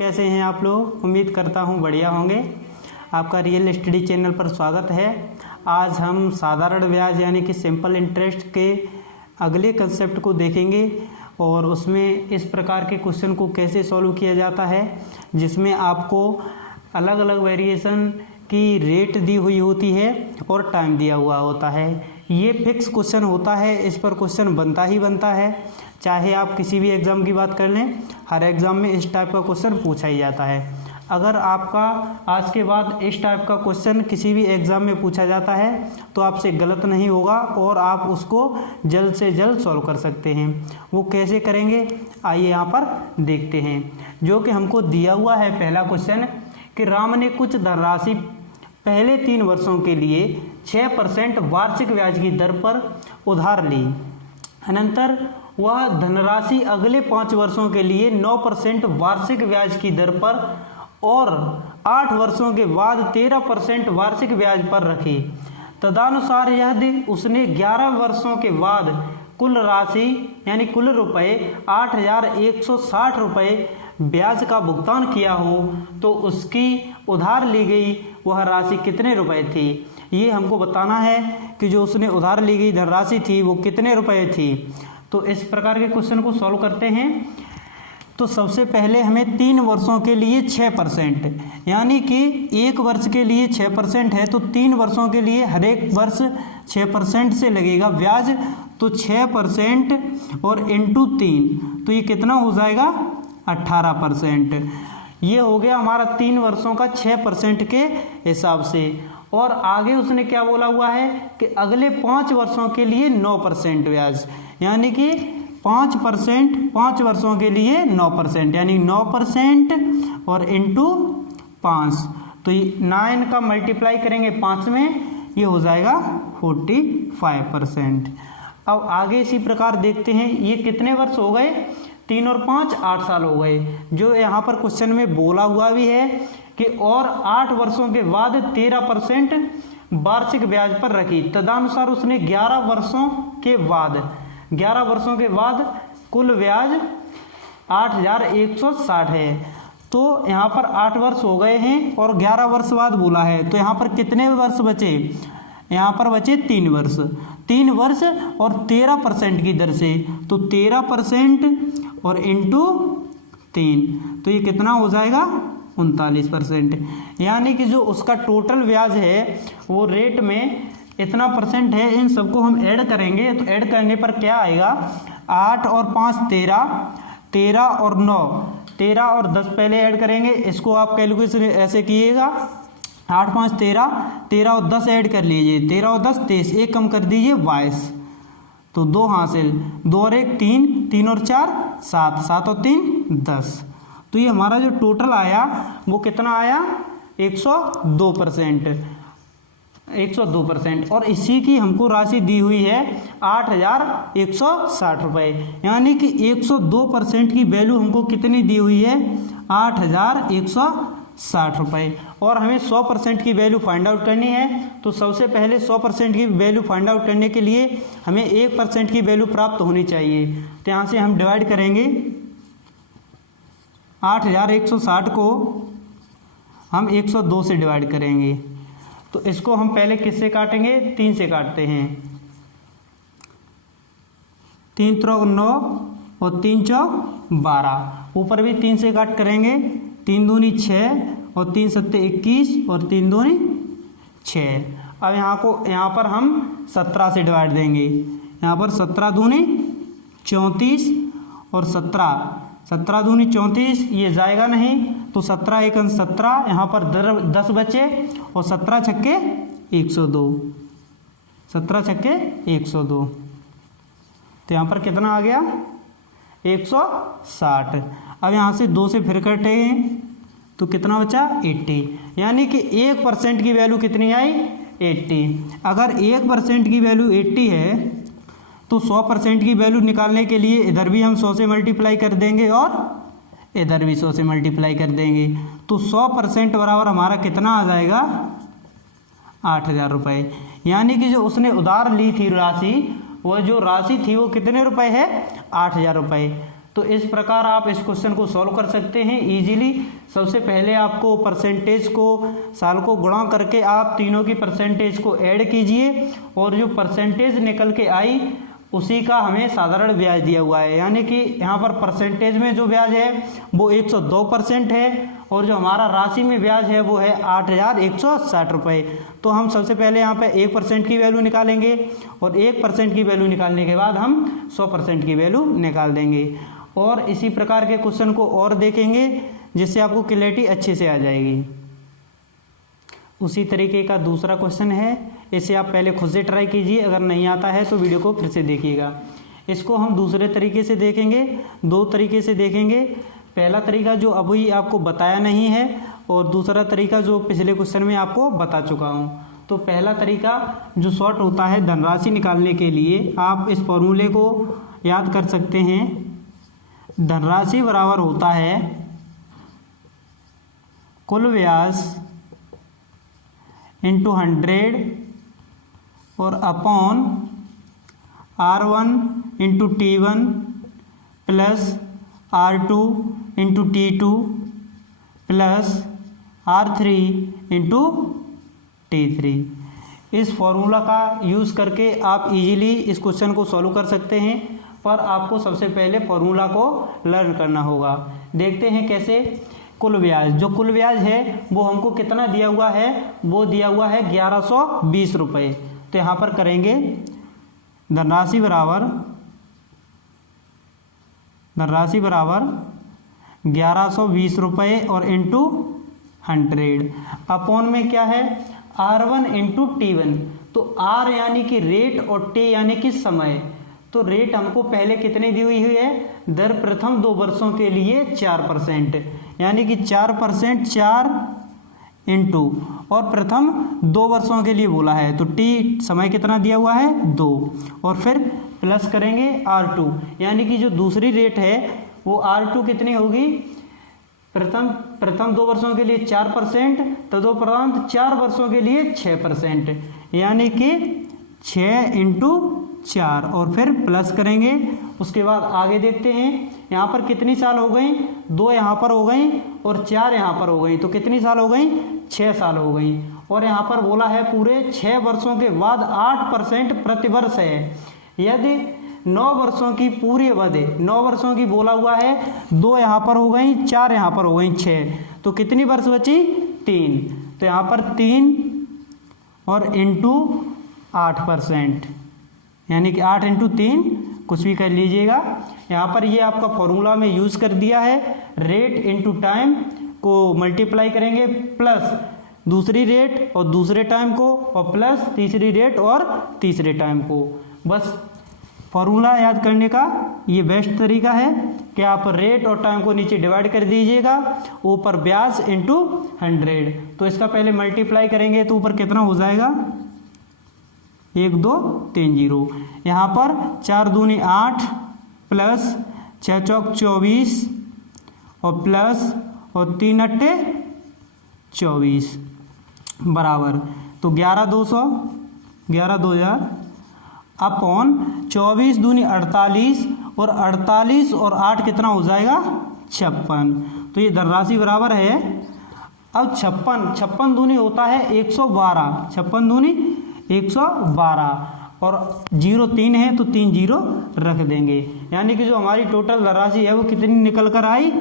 कैसे हैं आप लोग। उम्मीद करता हूं बढ़िया होंगे। आपका रियल स्टडी चैनल पर स्वागत है। आज हम साधारण ब्याज यानी कि सिंपल इंटरेस्ट के अगले कंसेप्ट को देखेंगे और उसमें इस प्रकार के क्वेश्चन को कैसे सॉल्व किया जाता है जिसमें आपको अलग अलग वेरिएशन की रेट दी हुई होती है और टाइम दिया हुआ होता है। ये फिक्स क्वेश्चन होता है, इस पर क्वेश्चन बनता ही बनता है। चाहे आप किसी भी एग्ज़ाम की बात कर लें, हर एग्ज़ाम में इस टाइप का क्वेश्चन पूछा ही जाता है। अगर आपका आज के बाद इस टाइप का क्वेश्चन किसी भी एग्ज़ाम में पूछा जाता है तो आपसे गलत नहीं होगा और आप उसको जल्द से जल्द सॉल्व कर सकते हैं। वो कैसे करेंगे आइए यहाँ पर देखते हैं। जो कि हमको दिया हुआ है पहला क्वेश्चन कि राम ने कुछ धनराशि पहले 3 वर्षों के लिए 6% वार्षिक ब्याज की दर पर उधार ली। अनंतर वह धनराशि अगले 5 वर्षों के लिए 9% वार्षिक ब्याज की दर पर और 8 वर्षों के बाद 13% वार्षिक ब्याज पर रखी। तदनुसार यदि उसने 11 वर्षों के बाद कुल राशि यानी कुल रुपए 8,160 रुपये ब्याज का भुगतान किया हो तो उसकी उधार ली गई वह राशि कितने रुपए थी। ये हमको बताना है कि जो उसने उधार ली गई धनराशि थी वो कितने रुपए थी। तो इस प्रकार के क्वेश्चन को सॉल्व करते हैं। तो सबसे पहले हमें 3 वर्षों के लिए 6% यानी कि 1 वर्ष के लिए 6% है तो 3 वर्षों के लिए हर एक वर्ष 6% से लगेगा ब्याज। तो 6% और इंटू 3 तो ये कितना हो जाएगा 18%। ये हो गया हमारा 3 वर्षों का 6% के हिसाब से। और आगे उसने क्या बोला हुआ है कि अगले 5 वर्षों के लिए 9% ब्याज यानी कि 5% 5 वर्षों के लिए 9% यानी 9% और इंटू 5 तो 9 का मल्टीप्लाई करेंगे 5 में ये हो जाएगा 45%। अब आगे इसी प्रकार देखते हैं ये कितने वर्ष हो गए 3 और 5 8 साल हो गए। जो यहाँ पर क्वेश्चन में बोला हुआ भी है कि और 8 वर्षों के बाद 13% वार्षिक ब्याज पर रखी। तदनुसार उसने 11 वर्षों के बाद कुल ब्याज 8,160 है। तो यहाँ पर 8 वर्ष हो गए हैं और 11 वर्ष बाद बोला है तो यहाँ पर कितने वर्ष बचे, यहाँ पर बचे 3 वर्ष। 3 वर्ष और 13% की दर से तो 13% और इंटू 3 तो ये कितना हो जाएगा 39%। यानी कि जो उसका टोटल ब्याज है वो रेट में इतना परसेंट है। इन सबको हम ऐड करेंगे तो ऐड करने पर क्या आएगा 8 और 5 13 और 9 13 और 10 पहले ऐड करेंगे। इसको आप कैलकुलेशन ऐसे कीजिएगा 8 5 13 और 10 ऐड कर लीजिए 13 और 10 23 एक कम कर दीजिए 22 तो 2 हासिल 2 और 1 3 3 और 4 7 7 और 3 10 तो ये हमारा जो टोटल आया वो कितना आया 102% और इसी की हमको राशि दी हुई है 8,160 रुपये यानी कि 102% की वैल्यू हमको कितनी दी हुई है 8,160 रुपये। और हमें 100% की वैल्यू फाइंड आउट करनी है तो सबसे पहले 100% की वैल्यू फाइंड आउट करने के लिए हमें 1% की वैल्यू प्राप्त होनी चाहिए। तो यहाँ से हम डिवाइड करेंगे 8,160 को हम 102 से डिवाइड करेंगे तो इसको हम पहले किससे काटेंगे 3 से काटते हैं। 3 3 9 और 3 4 12 ऊपर भी 3 से काट करेंगे 3 दूनी 6 और 3 7 21 और 3 दूनी 6। अब यहाँ पर हम 17 से डिवाइड देंगे। यहाँ पर 17 दूनी 34 और 17 दूनी 34 ये जाएगा नहीं तो 17 एकन 17 यहाँ पर 10 बचे और 17 छक्के 102 17 छक्के 102 तो यहाँ पर कितना आ गया 160। अब यहाँ से 2 से फिर कटेंगे तो कितना बचा 80 यानी कि 1% की वैल्यू कितनी आई 80। अगर 1% की वैल्यू 80 है तो 100% की वैल्यू निकालने के लिए इधर भी हम 100 से मल्टीप्लाई कर देंगे और इधर भी 100 से मल्टीप्लाई कर देंगे तो 100% बराबर हमारा कितना आ जाएगा 8,000 रुपये। यानी कि जो उसने उधार ली थी राशि वो जो राशि थी वो कितने रुपए है 8,000 रुपये। तो इस प्रकार आप इस क्वेश्चन को सॉल्व कर सकते हैं इजीली। सबसे पहले आपको परसेंटेज को साल को गुणा करके आप तीनों की परसेंटेज को ऐड कीजिए और जो परसेंटेज निकल के आई उसी का हमें साधारण ब्याज दिया हुआ है, यानी कि यहाँ पर परसेंटेज में जो ब्याज है वो 102% है और जो हमारा राशि में ब्याज है वो है 8,160 रुपये। तो हम सबसे पहले यहाँ पे 1% की वैल्यू निकालेंगे और 1% की वैल्यू निकालने के बाद हम 100% की वैल्यू निकाल देंगे। और इसी प्रकार के क्वेश्चन को और देखेंगे जिससे आपको क्लैरिटी अच्छे से आ जाएगी। उसी तरीके का दूसरा क्वेश्चन है, इसे आप पहले खुद से ट्राई कीजिए, अगर नहीं आता है तो वीडियो को फिर से देखिएगा। इसको हम दूसरे तरीके से देखेंगे, दो तरीके से देखेंगे। पहला तरीका जो अभी आपको बताया नहीं है और दूसरा तरीका जो पिछले क्वेश्चन में आपको बता चुका हूँ। तो पहला तरीका जो शॉर्ट होता है धनराशि निकालने के लिए, आप इस फॉर्मूले को याद कर सकते हैं। धनराशि बराबर होता है कुल ब्याज इंटू 100 और upon R1 into T1 plus R2 into T2 plus R3 into T3। इस फॉर्मूला का यूज़ करके आप इजीली इस क्वेश्चन को सॉल्व कर सकते हैं, पर आपको सबसे पहले फॉर्मूला को लर्न करना होगा। देखते हैं कैसे। कुल ब्याज, जो कुल ब्याज है वो हमको कितना दिया हुआ है, वो दिया हुआ है 1120 रुपये। तो यहाँ पर करेंगे धनराशि बराबर 1120 रुपये और इंटू 100 अपॉन में क्या है R1 इंटू T1। तो R यानी कि रेट और T यानी कि समय। तो रेट हमको पहले कितने दी हुई है, दर प्रथम 2 वर्षों के लिए 4%, यानी कि 4% 4 इंटू और प्रथम 2 वर्षों के लिए बोला है तो T समय कितना दिया हुआ है 2 और फिर प्लस करेंगे R2 यानी कि जो दूसरी रेट है वो R2 कितनी होगी, प्रथम 2 वर्षों के लिए 4%, तदोपरांत 4 वर्षों के लिए 6%, यानी कि 6 इंटू 4 और फिर प्लस करेंगे। उसके बाद आगे देखते हैं यहाँ पर कितनी साल हो गई, 2 यहाँ पर हो गई और 4 यहाँ पर हो गई, तो कितनी साल हो गई, 6 साल हो गई। और यहाँ पर बोला है पूरे 6 वर्षों के बाद 8% प्रतिवर्ष है। यदि 9 वर्षों की पूरी अवधि, 9 वर्षों की बोला हुआ है, 2 यहाँ पर हो गई, 4 यहाँ पर हो गई, 6, तो कितनी वर्ष बची, 3। तो यहाँ पर 3 और इंटू 8%, यानी कि 8 इंटू 3 कुछ भी कर लीजिएगा। यहाँ पर ये आपका फॉर्मूला में यूज़ कर दिया है। रेट इंटू टाइम को मल्टीप्लाई करेंगे प्लस दूसरी रेट और दूसरे टाइम को और प्लस तीसरी रेट और तीसरे टाइम को। बस फॉर्मूला याद करने का ये बेस्ट तरीका है कि आप रेट और टाइम को नीचे डिवाइड कर दीजिएगा, ऊपर ब्याज इंटू 100। तो इसका पहले मल्टीप्लाई करेंगे तो ऊपर कितना हो जाएगा, 1 2 3 0। यहाँ पर 4 दूनी 8 प्लस 6 चौक 24 और प्लस और 3 अट्टे 24 बराबर, तो 11 200 11 2000 अपॉन 24 दूनी 48 और 48 और 8 कितना हो जाएगा 56। तो ये धनराशि बराबर है। अब 56 दूनी होता है 112, 56 दूनी 112 और 0 3 है तो 3 0 रख देंगे, यानी कि जो हमारी टोटल धनराशि है वो कितनी निकल कर आई,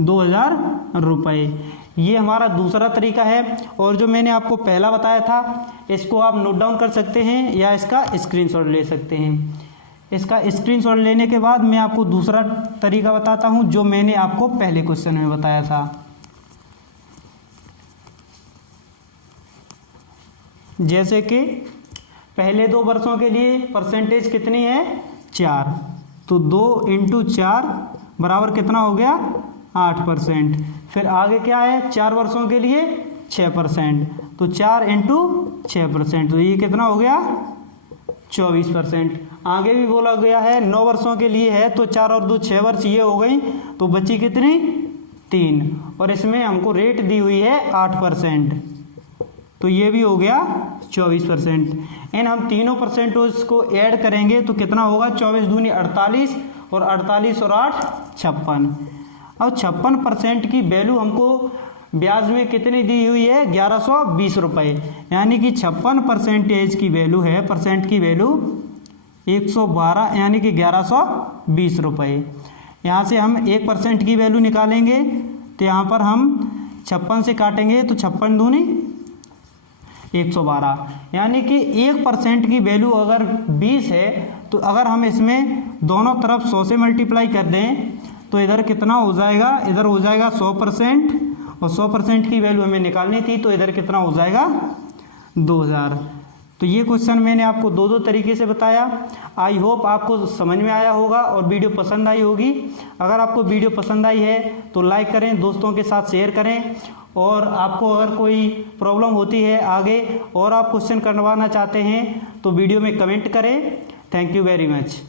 2000 रुपये। ये हमारा दूसरा तरीका है। और जो मैंने आपको पहला बताया था इसको आप नोट डाउन कर सकते हैं या इसका स्क्रीनशॉट ले सकते हैं। इसका स्क्रीनशॉट लेने के बाद मैं आपको दूसरा तरीका बताता हूँ जो मैंने आपको पहले क्वेश्चन में बताया था। जैसे कि पहले 2 वर्षों के लिए परसेंटेज कितनी है 4, तो 2 इंटू 4 बराबर कितना हो गया 8%। फिर आगे क्या है 4 वर्षों के लिए 6%, तो 4 इंटू 6%, तो ये कितना हो गया 24%। आगे भी बोला गया है 9 वर्षों के लिए है तो 4 और 2 6 वर्ष ये हो गई, तो बची कितनी 3, और इसमें हमको रेट दी हुई है 8%, तो ये भी हो गया 24%। इन हम तीनों परसेंटेज को ऐड करेंगे तो कितना होगा, 24 दूनी 48 और 48 और 8 56। अब 56% की वैल्यू हमको ब्याज में कितनी दी हुई है, 1120 रुपये, यानी कि 56% की वैल्यू है, परसेंट की वैल्यू 112 यानी कि 1120 रुपये। यहाँ से हम 1% की वैल्यू निकालेंगे तो यहाँ पर हम 56 से काटेंगे तो 56 दूनी 112, यानी कि 1% की वैल्यू अगर 20 है तो अगर हम इसमें दोनों तरफ 100 से मल्टीप्लाई कर दें तो इधर कितना हो जाएगा, इधर हो जाएगा 100%, और 100% की वैल्यू हमें निकालनी थी तो इधर कितना हो जाएगा 2000। तो ये क्वेश्चन मैंने आपको दो तरीके से बताया। आई होप आपको समझ में आया होगा और वीडियो पसंद आई होगी। अगर आपको वीडियो पसंद आई है तो लाइक करें, दोस्तों के साथ शेयर करें, और आपको अगर कोई प्रॉब्लम होती है आगे और आप क्वेश्चन करवाना चाहते हैं तो वीडियो में कमेंट करें। Thank you very much.